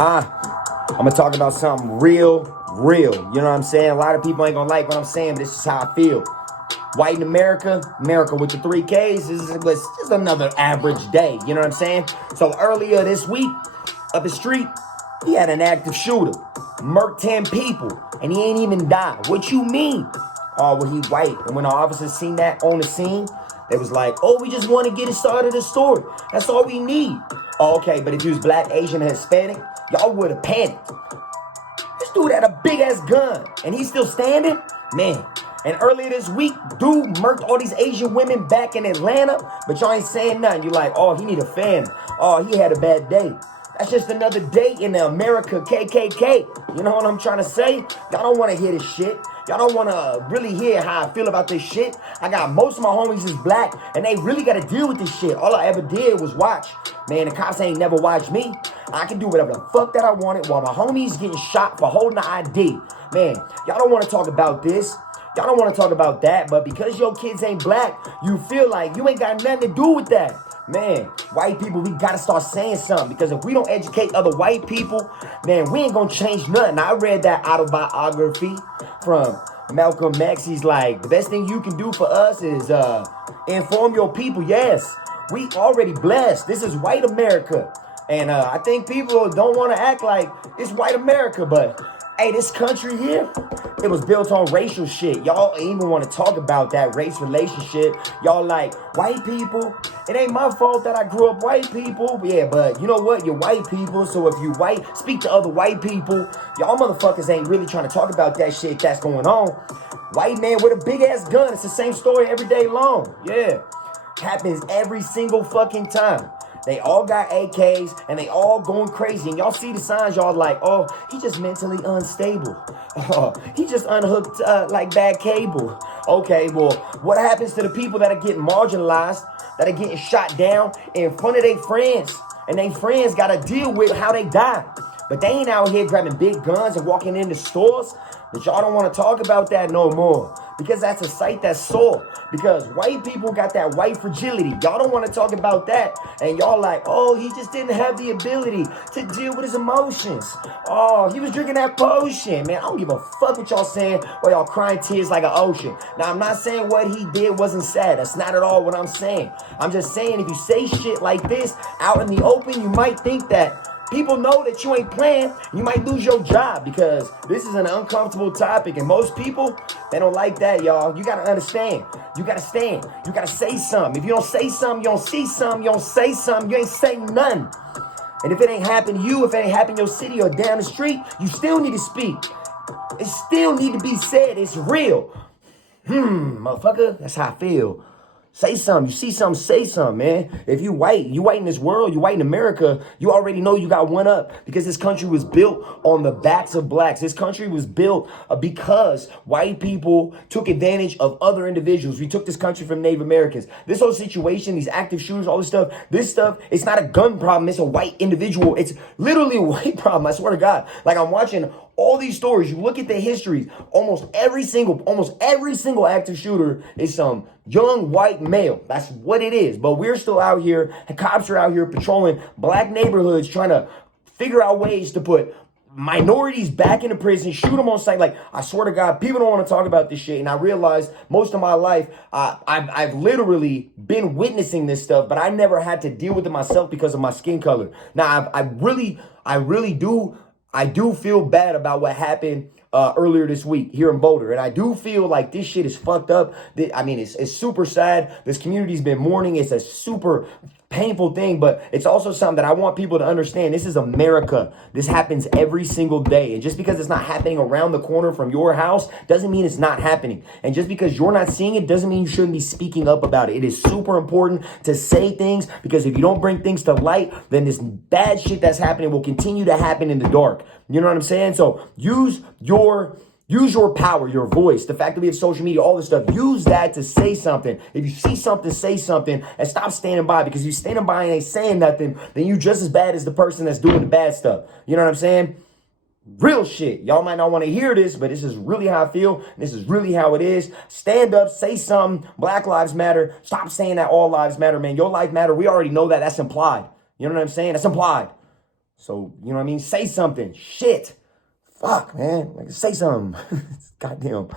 I'm gonna talk about something real. You know what I'm saying? A lot of people ain't gonna like what I'm saying, but this is how I feel. White in America, America with the 3 Ks, is just another average day. You know what I'm saying? So earlier this week, up the street, he had an active shooter, murked 10 people, and he ain't even died. What you mean? Oh, well, he white. And when the officers seen that on the scene, they was like, oh, we just want to get it started the story. That's all we need. Oh, okay, but if you was black, Asian, and Hispanic, y'all would have panicked. This dude had a big ass gun, and he's still standing? Man. And earlier this week, dude murked all these Asian women back in Atlanta, but y'all ain't saying nothing. You like, oh, he need a fan. Oh, he had a bad day. That's just another day in the America KKK. You know what I'm trying to say? Y'all don't want to hear this shit. Y'all don't want to really hear how I feel about this shit. I got most of my homies is black, and they really got to deal with this shit. All I ever did was watch. Man, the cops ain't never watched me. I can do whatever the fuck that I wanted while my homies getting shot for holding the ID. Man, y'all don't want to talk about this. Y'all don't want to talk about that, but because your kids ain't black, you feel like you ain't got nothing to do with that. Man, white people, we got to start saying something, because if we don't educate other white people, man, we ain't going to change nothing. I read that autobiography from Malcolm X. He's like, the best thing you can do for us is inform your people. Yes, we already blessed. This is white America. And I think people don't want to act like it's white America, but hey, this country here, it was built on racial shit. Y'all ain't even want to talk about that race relationship. Y'all like, white people, it ain't my fault that I grew up white people. Yeah, but you know what? You're white people, so if you white, speak to other white people. Y'all motherfuckers ain't really trying to talk about that shit that's going on. White man with a big ass gun, it's the same story every day long. Yeah, happens every single fucking time. They all got AKs, and they all going crazy. And y'all see the signs, y'all like, oh, he just mentally unstable. Oh, he just unhooked like bad cable. Okay, well, what happens to the people that are getting marginalized, that are getting shot down in front of their friends? And their friends got to deal with how they die. But they ain't out here grabbing big guns and walking into stores. But y'all don't want to talk about that no more, because that's a sight that's sore. Because white people got that white fragility. Y'all don't want to talk about that. And y'all like, oh, he just didn't have the ability to deal with his emotions. Oh, he was drinking that potion. Man, I don't give a fuck what y'all saying while y'all crying tears like an ocean. Now, I'm not saying what he did wasn't sad. That's not at all what I'm saying. I'm just saying if you say shit like this out in the open, you might think that people know that you ain't playing. You might lose your job, because this is an uncomfortable topic, and most people, they don't like that, y'all. You gotta understand. You gotta stand. You gotta say something. If you don't say something, you don't see something, you don't say something, you ain't saying nothing. And if it ain't happened to you, if it ain't happened in your city or down the street, you still need to speak. It still need to be said. It's real. Motherfucker, that's how I feel. Say something. You see something, say something, man. If you white in this world, you white in America, you already know you got one up, because this country was built on the backs of blacks. This country was built because white people took advantage of other individuals. We took this country from Native Americans. This whole situation, these active shooters, all this stuff, it's not a gun problem. It's a white individual. It's literally a white problem. I swear to God. Like, I'm watching all these stories. You look at the history. Almost every single active shooter is some young white male. That's what it is. But we're still out here, and cops are out here patrolling black neighborhoods, trying to figure out ways to put minorities back into prison, shoot them on sight. Like, I swear to God, people don't want to talk about this shit. And I realized most of my life, I've literally been witnessing this stuff, but I never had to deal with it myself because of my skin color. Now, I really do feel bad about what happened earlier this week here in Boulder. And I do feel like this shit is fucked up. I mean, it's super sad. This community's been mourning. It's a super painful thing, but it's also something that I want people to understand. This is America. This happens every single day. And just because it's not happening around the corner from your house doesn't mean it's not happening. And just because you're not seeing it doesn't mean you shouldn't be speaking up about it. It is super important to say things, because if you don't bring things to light, then this bad shit that's happening will continue to happen in the dark. You know what I'm saying? So use your power, your voice, the fact that we have social media, all this stuff. Use that to say something. If you see something, say something, and stop standing by, because if you're standing by and ain't saying nothing, then you just as bad as the person that's doing the bad stuff. You know what I'm saying? Real shit. Y'all might not want to hear this, but this is really how I feel. And this is really how it is. Stand up, say something. Black lives matter. Stop saying that all lives matter, man. Your life matter. We already know that. That's implied. You know what I'm saying? That's implied. So, you know what I mean? Say something. Shit. Fuck, man. Like, say something. Goddamn.